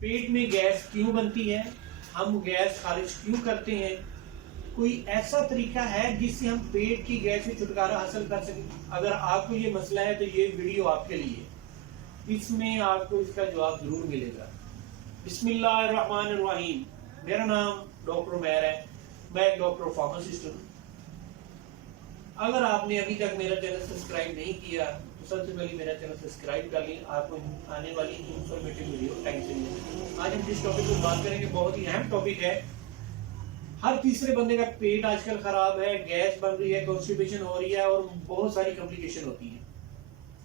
پیٹ میں گیس کیوں بنتی ہے، ہم گیس خارج کیوں کرتے ہیں، کوئی ایسا طریقہ ہے جس سے ہم پیٹ کی گیس سے چھٹکارا حاصل کر سکیں؟ اگر آپ کو یہ مسئلہ ہے تو یہ ویڈیو آپ کے لیے، اس میں آپ کو اس کا جواب ضرور ملے گا۔ بسم اللہ الرحمن الرحیم۔ میرا نام ڈاکٹر عمیر ہے، میں ایک ڈاکٹر فارماسسٹ ہوں۔ اگر آپ نے ابھی تک میرا چینل سبسکرائب نہیں کیا تو سب سے پہلے میرا چینل سبسکرائب کر لیں، آپ کو آنے والی انفارمیٹیو ویڈیو ٹائم سے ملے گی۔ آج ہم جس ٹاپک پر بات کریں گے بہت ہی اہم ٹاپک ہے۔ ہر تیسرے بندے کا پیٹ آج کل خراب ہے، گیس بن رہی ہے، کانسٹیپیشن ہو رہی ہے اور بہت ساری کمپلیکیشن ہوتی ہیں۔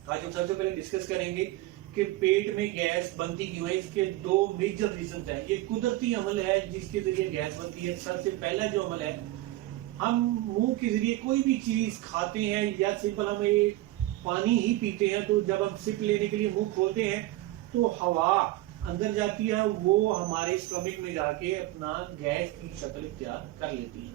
آج ہم سب سے پہلے ڈسکس کریں گے کہ پیٹ میں گیس بنتی کیوں ہے۔ اس کے دو میجر ریزنز ہیں۔ یہ قدرتی عمل ہے جس کے ذریعے گیس بنتی ہے۔ سب سے پہلا جو عمل ہے، ہم منہ کے ذریعے کوئی بھی چیز کھاتے ہیں یا سمپل ہم پانی ہی پیتے ہیں تو جب ہم سپ لینے کے لیے منہ کھولتے ہیں تو ہوا اندر جاتی ہے، وہ ہمارے اسٹمک میں جا کے اپنا گیس کی شکل اختیار کر لیتی ہے۔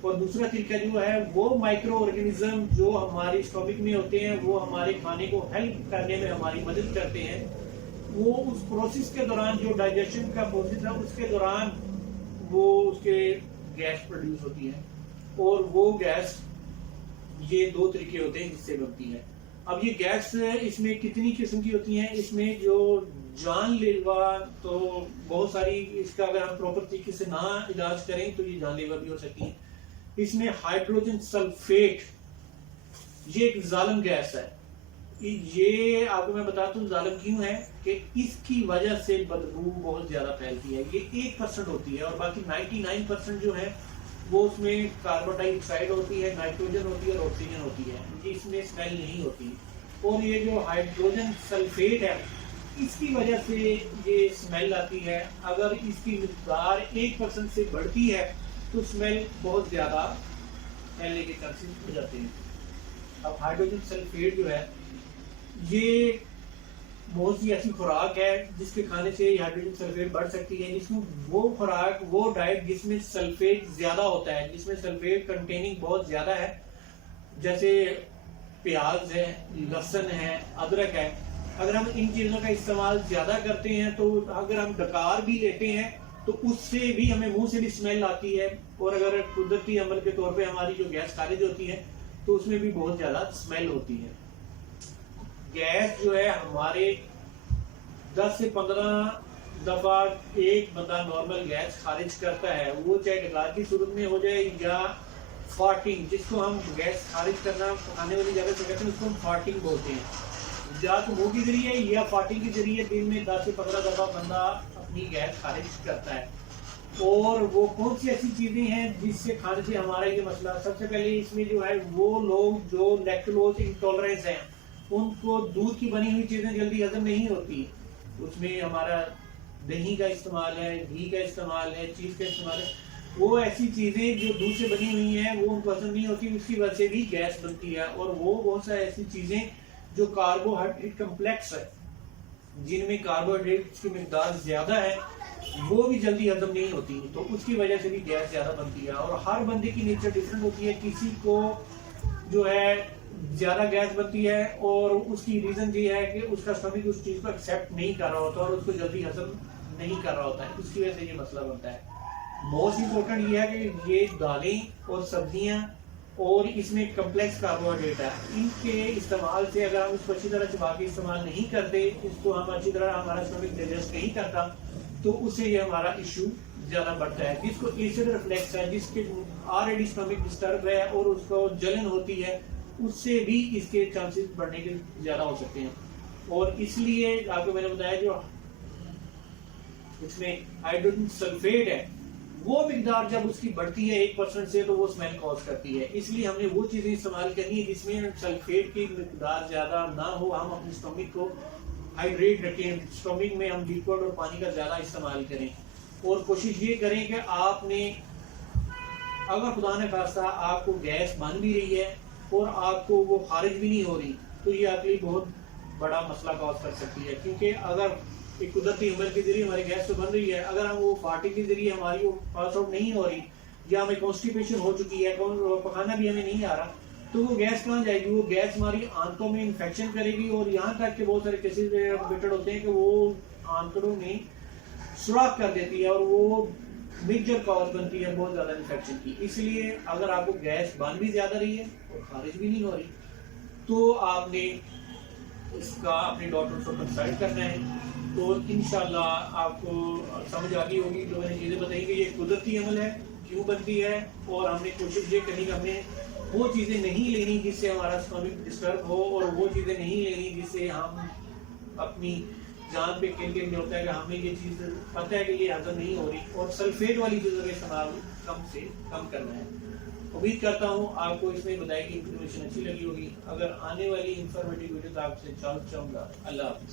اور دوسرا طریقہ جو ہے، وہ مائکرو آرگینزم جو ہمارے اسٹمک میں ہوتے ہیں وہ ہمارے کھانے کو ہیلپ کرنے میں ہماری مدد کرتے ہیں۔ وہ اس پروسیس کے دوران، جو ڈائجیشن کا پروسیس ہے، اس کے دوران وہ اس کے گیس پروڈیوس ہوتی ہے، اور وہ گیس، یہ دو طریقے ہوتے ہیں جس سے بنتی ہے۔ اب یہ گیس اس میں کتنی قسم کی ہوتی ہیں؟ اس میں جو جان لیوا تو بہت ساری، اس کا اگر ہم پراپر طریقے سے نہ علاج کریں تو یہ جان لیوا بھی ہو سکتی ہیں۔ اس میں ہائیڈروجن سلفیٹ، یہ ایک ظالم گیس ہے۔ یہ آپ کو میں بتاتا ہوں ظالم کیوں ہے، کہ اس کی وجہ سے بدبو بہت زیادہ پھیلتی ہے۔ یہ 1% ہوتی ہے اور باقی 99% جو ہے وہ اس میں کاربن ڈائی آکسائڈ ہوتی ہے، نائٹروجن ہوتی ہے اور آکسیجن ہوتی ہے۔ یہ اس میں اسمیل نہیں ہوتی۔ اور یہ جو ہائیڈروجن سلفیٹ ہے، اس کی وجہ سے یہ اسمیل آتی ہے۔ اگر اس کی مقدار 1% سے بڑھتی ہے تو اسمیل بہت زیادہ پھیلنے کے چانسز ہو جاتے ہیں۔ اب ہائیڈروجن سلفیٹ جو ہے، یہ بہت سی ایسی خوراک ہے جس کے کھانے سے ہائیڈروجن سلفیٹ بڑھ سکتی ہے، جس میں وہ خوراک، وہ ڈائٹ جس میں سلفیٹ زیادہ ہوتا ہے، جس میں سلفیٹ کنٹیننگ بہت زیادہ ہے، جیسے پیاز ہے، لہسن ہے، ادرک ہے۔ اگر ہم ان چیزوں کا استعمال زیادہ کرتے ہیں تو اگر ہم ڈکار بھی لیتے ہیں تو اس سے بھی ہمیں منہ سے بھی اسمیل آتی ہے، اور اگر قدرتی عمل کے طور پہ ہماری جو گیس خارج ہوتی ہے تو اس میں بھی بہت زیادہ اسمیل ہوتی ہے۔ گیس جو ہے، ہمارے 10 سے 15 دفعہ ایک بندہ نارمل گیس خارج کرتا ہے، وہ چاہے ڈکار کی صورت میں ہو جائے یا فارٹنگ، جس کو ہم گیس خارج کرنا کھانے والی جگہ سے کہتے ہیں، اس کو ہم فارٹنگ بولتے ہیں۔ یا تو منہ کے ذریعے یا فارٹنگ کے ذریعے دن میں 10 سے 15 دفعہ بندہ اپنی گیس خارج کرتا ہے۔ اور وہ کون سی ایسی چیزیں ہیں جس سے کھانے سے ہمارا یہ مسئلہ؟ سب سے پہلے اس میں جو ہے، وہ لوگ جو لیکٹوز انٹالرنس ہیں، ان کو دودھ کی بنی ہوئی چیزیں جلدی ہضم نہیں ہوتی۔ اس میں ہمارا دہی کا استعمال ہے، گھی کا استعمال ہے، چیز کا استعمال ہے۔ وہ ایسی چیزیں جو دودھ سے بنی ہوئی ہیں وہ ان کو ہضم نہیں ہوتی، اس کی وجہ سے بھی گیس بنتی ہے۔ اور وہ بہت ساری ایسی چیزیں جو کاربوہائیڈریٹ کمپلیکس ہے، جن میں کاربوہائیڈریٹ کی مقدار زیادہ ہے، وہ بھی جلدی ہضم نہیں ہوتی، تو اس کی وجہ سے بھی گیس زیادہ بنتی ہے۔ اور ہر بندے کی نیچر ڈفرینٹ ہوتی ہے، کسی کو جو ہے زیادہ گیس بنتی ہے اور اس کی ریزن یہ ہے کہ اس کا اسٹمک اس چیز کو ایکسیپٹ نہیں کر رہا ہوتا اور اس کو جلدی ہضم نہیں کر رہا ہوتا ہے، اس کی وجہ سے یہ مسئلہ بنتا ہے۔ موسٹ امپورٹنٹ یہ ہے کہ یہ دالیں اور سبزیاں اور اس میں کمپلیکس کاربوہائیڈریٹ ہے، ان کے استعمال سے اگر ہم اس کو اچھی طرح چبا کے استعمال نہیں کرتے، اس کو ہم اچھی طرح ہمارا اسٹمک ڈائجسٹ نہیں کرتا، تو اس سے یہ ہمارا ایشو زیادہ بڑھتا ہے۔ جس کو ایسڈ ریفلیکس ہے، جس کے آلریڈی اسٹمک ڈسٹرب ہے اور اس کو جلن ہوتی ہے، اس سے بھی اس کے چانسز بڑھنے کے زیادہ ہو سکتے ہیں۔ اور اس لیے آپ کو میں نے بتایا، جو اس میں ہائیڈروجن سلفیٹ ہے، وہ مقدار جب اس کی بڑھتی ہے 1% سے تو وہ اسمیل کاز کرتی ہے۔ اس لیے ہم نے وہ چیزیں استعمال کرنی ہے جس میں سلفیٹ کی مقدار زیادہ نہ ہو، ہم اپنے اسٹمک کو ہائیڈریٹ رکھیں، اسٹمک میں ہم لیکوڈ اور پانی کا زیادہ استعمال کریں، اور کوشش یہ کریں کہ آپ نے، اگر خدا نہ خواستہ آپ کو گیس بن بھی رہی ہے اور آپ کو وہ خارج بھی نہیں ہو رہی، تو یہ آپ کے لیے بہت بڑا مسئلہ کاز کر سکتی ہے۔ کیونکہ اگر ایک قدرتی عمل کے ذریعے ہماری گیس تو بن رہی ہے، اگر ہم وہ فارٹنگ کے ذریعے ہماری وہ پاس آؤٹ نہیں ہو رہی، یا ہمیں کانسٹیپیشن ہو چکی ہے، پخانا بھی ہمیں نہیں آ رہا، تو وہ گیس کہاں جائے گی؟ وہ گیس ہماری آنتوں میں انفیکشن کرے گی، اور یہاں تک کہ بہت سارے کیسز ریپورٹڈ ہوتے ہیں کہ وہ آنتڑوں میں سوراخ کر دیتی ہے اور وہ میجر کاز بنتی ہے بہت زیادہ انفیکشن کی. اس لیے اگر آپ کو گیس بن بھی زیادہ رہی ہے اور خارج بھی نہیں ہو رہی تو آپ نے اس کا اپنے ڈاکٹر کو کنسلٹ کرنا ہے. تو انشاءاللہ آپ کو سمجھ آ گئی ہوگی جو میں نے چیزیں بتائی کہ یہ قدرتی عمل ہے کیوں بنتی ہے, اور ہم نے کوشش یہ کرنی کہ ہمیں وہ چیزیں نہیں لینی جس سے ہمارا اسٹمک ڈسٹرب ہو, اور وہ چیزیں نہیں لینی جس سے ہم اپنی جان پہ کن ہوتا ہے کہ ہمیں یہ چیز پتہ ہے کہ یہ ہضم نہیں ہو رہی, اور سلفیٹ والی چیزوں کا استعمال کم سے کم کرنا ہے. امید کرتا ہوں آپ کو اس میں بتائی گئی انفارمیشن اچھی لگی ہوگی. اگر آنے والی انفارمیٹیو ویڈیوز آپ سے چاہوں گا. اللہ حافظ.